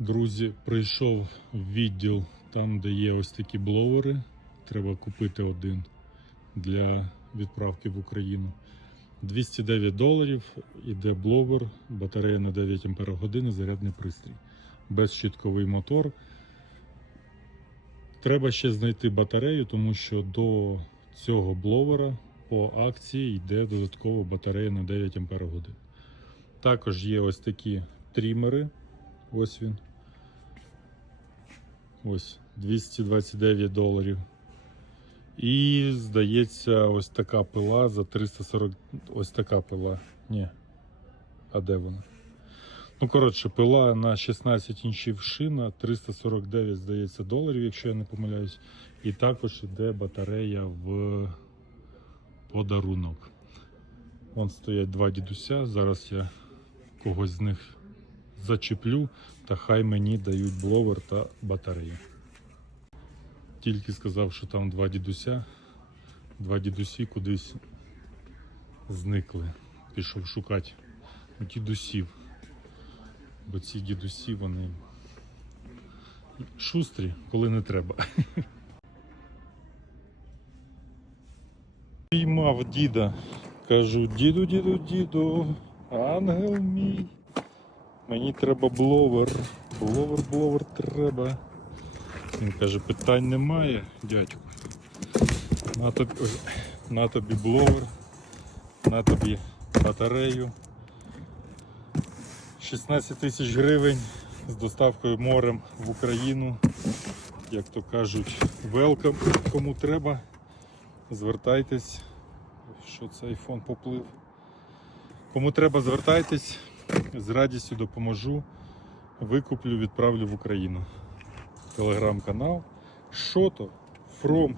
Друзі, прийшов в відділ там, де є ось такі бловери. Треба купити один для відправки в Україну. 209 доларів, іде бловер, батарея на 9 Ах і зарядний пристрій. Безщітковий мотор. Треба ще знайти батарею, тому що до цього бловера по акції йде додаткова батарея на 9 Ах. Також є ось такі трімери. Ось він. Ось 229 доларів. І здається, ось така пила за 340. Ось така пила. Ні. А де вона? Ну, коротше, пила на 16 інчів шина, 349, здається, доларів, якщо я не помиляюсь. І також іде батарея в подарунок. Вон стоять два дідуся. Зараз я когось з них зачеплю, та хай мені дають бловер та батарею. Тільки сказав, що там два дідуся. Два дідусі кудись зникли. Пішов шукати дідусів. Бо ці дідусі вони шустрі, коли не треба. Піймав діда. Кажу, діду, діду, діду, ангел мій. Мені треба бловер. Бловер, бловер треба. Він каже, питань немає, дядьку. На тобі, на тобі бловер, на тобі батарею. 16 тисяч гривень з доставкою морем в Україну. Як то кажуть, велкам, кому треба. Звертайтесь, що це айфон поплив. Кому треба, звертайтесь, з радістю допоможу. Викуплю, відправлю в Україну. Телеграм-канал Шото From